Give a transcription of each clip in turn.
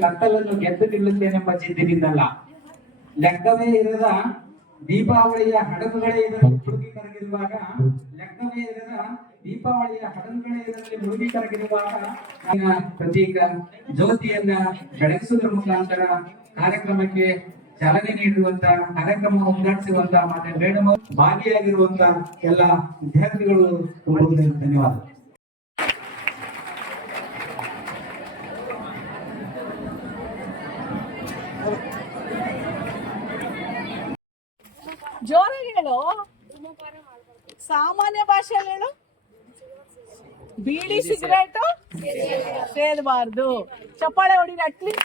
ಕತ್ತಲನ್ನು ಗೆದ್ದು ನಿಲ್ಲುತ್ತೇನೆಂಬ ಜಿದ್ದಿನಿಂದಲ್ಲ, ಲೆಕ್ಕವೇ ಇರದ ದೀಪಾವಳಿಯ ಹಡಗುಗಳೇ ಇದರಲ್ಲಿ ಮುಳುಗಿ ಕರಗಿರುವಾಗ, ಲೆಕ್ಕವೇ ಇರದ ದೀಪಾವಳಿಯ ಹಡಗುಗಳೇ ಇದರಲ್ಲಿ ಮುಳುಗಿ ಕರಗಿರುವಾಗ ಪ್ರತೀಕ ಜ್ಯೋತಿಯನ್ನ ಬೆಳಗಿಸುವುದರ ಮುಖಾಂತರ ಕಾರ್ಯಕ್ರಮಕ್ಕೆ ಚಾಲನೆ ನೀಡಿರುವಂತ, ಕಾರ್ಯಕ್ರಮ ಉದ್ಘಾಟಿಸುವಂತ ಮಾನ್ಯ ಮೇಡಮ್ ಭಾಗಿಯಾಗಿರುವಂತ ಎಲ್ಲ ವಿದ್ಯಾರ್ಥಿಗಳು ಧನ್ಯವಾದ. ಜೋರಾಗಿ ಹೇಳು, ಸಾಮಾನ್ಯ ಭಾಷೆಯಲ್ಲಿ ಹೇಳು. ಬೀಡಿ ಸಿಗರೇಟ್ ಸೇದಬಾರ್ದು. ಚಪ್ಪಾಳೆ ಹೊಡಿರಿ ಅಟ್ಲೀಸ್ಟ್.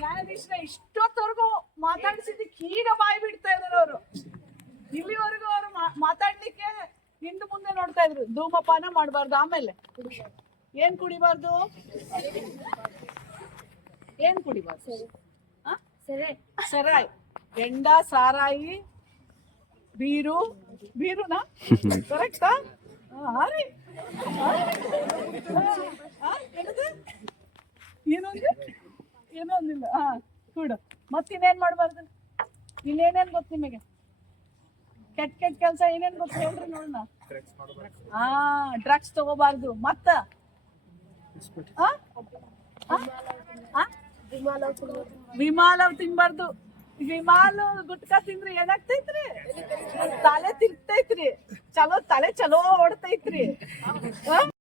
ನ್ಯಾಯಾಧೀಶರ ಇಷ್ಟೊತ್ತವರೆಗೂ ಮಾತಾಡಿಸಿದ್ದಕ್ಕೆ ಈಗ ಬಾಯಿ ಬಿಡ್ತಾ ಇದ್ರು ಅವರು. ಇಲ್ಲಿವರೆಗೂ ಅವರು ಮಾತಾಡ್ಲಿಕ್ಕೆ ಹಿಂದೆ ಮುಂದೆ ನೋಡ್ತಾ ಇದ್ರು. ಧೂಮಪಾನ ಮಾಡಬಾರ್ದು, ಆಮೇಲೆ ಏನ್ ಕುಡಿಬಾರ್ದು, ಏನ್ ಕುಡಿಬಾರ್ದು? ಸರಾಯಿ, ಎಂಡ, ಸಾರಾಯಿ, ಬೀರು. ಬೀರುನಾ ಕರೆಕ್ಟಾ? ಏನೊಂದಿಲ್ಲ. ಕೂಡು. ಮತ್ತಿನ್ನೇನ್ ಮಾಡ್ಬಾರ್ದು? ಇನ್ನೇನೇನ್ ಗೊತ್ತು ನಿಮಗೆ? ಕೆಟ್ಟ ಕೆಲಸ ಏನೇನ್ ಗೊತ್ತು ಹೇಳ್ರಿ ನೋಡೋಣ. ಡ್ರಗ್ಸ್ ತಗೋಬಾರ್ದು. ಮತ್ತ ವಿಮಾಲವ್ ತಿನ್ಬಾರ್ದು. ವಿಮಾಲು ಗುಟ್ಕಾ ತಿಂದ್ರಿ ಏನಾಗ್ತೈತ್ರಿ? ತಲೆ ತಿರ್ತೈತ್ರಿ. ಚಲೋ ತಲೆ ಚಲೋ ಓಡ್ತೈತ್ರಿ.